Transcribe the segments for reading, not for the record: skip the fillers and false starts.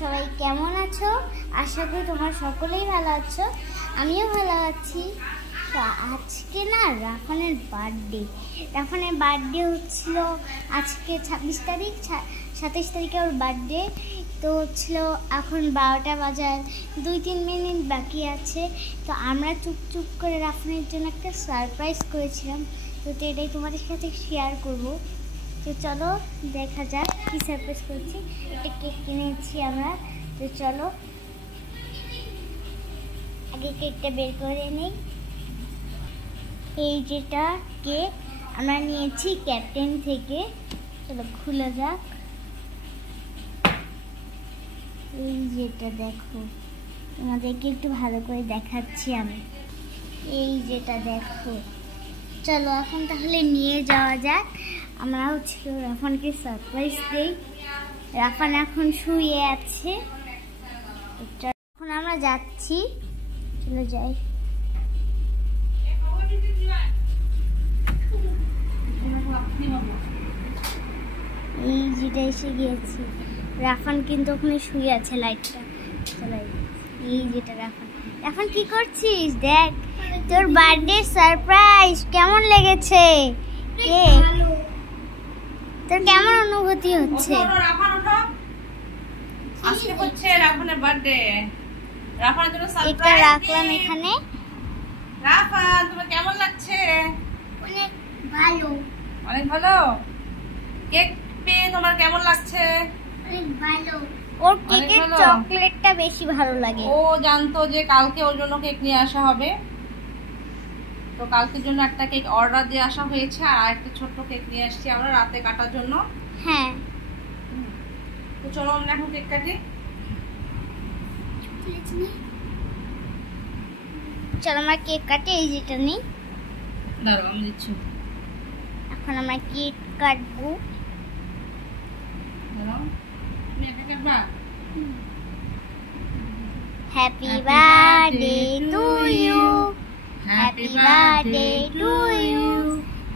সবাই কেমন আছো? আশা করি তোমরা সকলেই ভালো আছো, আমিও ভালো আছি। তো আজকে না রাফানের বার্থডে হচ্ছিল আজকে 26 তারিখ, 27 তারিখে ওর বার্থডে। তো হচ্ছিল এখন 12টা বাজার 2-3 মিনিট বাকি আছে। তো আমরা চুপ করে রাফানের জন্য একটা সারপ্রাইজ করেছিলাম, তো এটাই তোমাদের সাথে শেয়ার করব। তো চলো দেখা যাক কি সারপ্রাইজ করছি। একটা কেক কিনেছি আমরা, তো চলো আগে কেকটা বের করে নিই। এই যেটা কেক আমরা নিয়েছি ক্যাপ্টেন থেকে, চলো খুলে যাক। এই যেটা দেখো, তোমাদেরকে একটু ভালো করে দেখাচ্ছি আমি। এই যেটা দেখো, চলো এখন তাহলে নিয়ে যাওয়া যাক। আমরা হচ্ছিল রাফানকে সারপ্রাইজ দেই। রাফান এখন শুয়ে আছে, এখন আমরা যাচ্ছি, চলো যাই। এই যেটা এসে গিয়েছি, রাফান কিন্তু ওখানে শুয়ে আছে, লাইটটা চালাই। এই যেটা রাফান কি করছিস? দেখ তোর বার্থডে সারপ্রাইজ কেমন লেগেছে? তোর কেমন অনুভূতি হচ্ছে? আজকে হচ্ছে রাফানের বার্থডে, রাফানের জন্য সারপ্রাইজ এটা রাখলাম এখানে। রাফান তোমার কেমন লাগছে? অনেক ভালো। অনেক ভালো। কেক পেয়ে তোমার কেমন লাগছে? অনেক ভালো। ওর কেকের চকলেটটা বেশি ভালো লাগে। ও জানতো যে কালকে ওর জন্য কেক নিয়ে আসা হবে, তো কালকের জন্য একটা কেক অর্ডার দিয়ে আসা হয়েছে, আর একটা ছোট্ট কেক নিয়ে আসছি আমরা রাতে কাটার জন্য। হ্যাঁ, তো চলো আমরা এখন কেক কাটি। চলো আমরা কেক কাটি। এই যেটা নিই, দাঁড়াও আমি দিচ্ছি। এখন আমরা কেক কাটবো। দাঁড়াও, তুমি একা কাটবা? Happy birthday to you, happy birthday to you,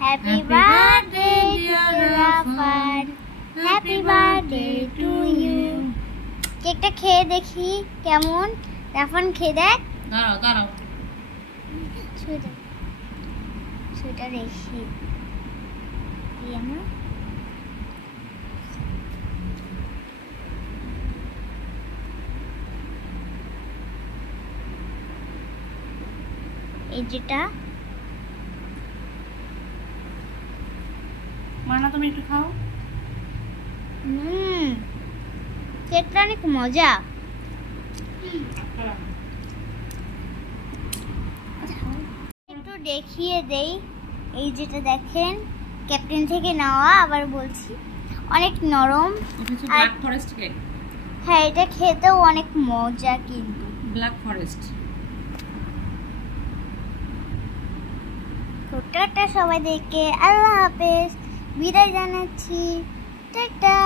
happy birthday Rafan, happy birthday to you. কেকটা খেয়ে দেখি কেমন। রাফান খেয়ে দেখ। দাঁড়াও সেটা রেখে এই যেটা মানা তুমি একটু খাও। কেকটা অনেক মজা। একটু দেখিয়ে দেই। এই যেটা দেখেন, ক্যাপ্টেন থেকে নেওয়া, আবার বলছি অনেক নরম। Black forest cake. হ্যাঁ, এটা খেতেও অনেক মজা কিন্তু। Black forest. তো টাটা সবাইদেরকে, আল্লাহ হাফেজ, বিদায় জানাচ্ছি, টাটা।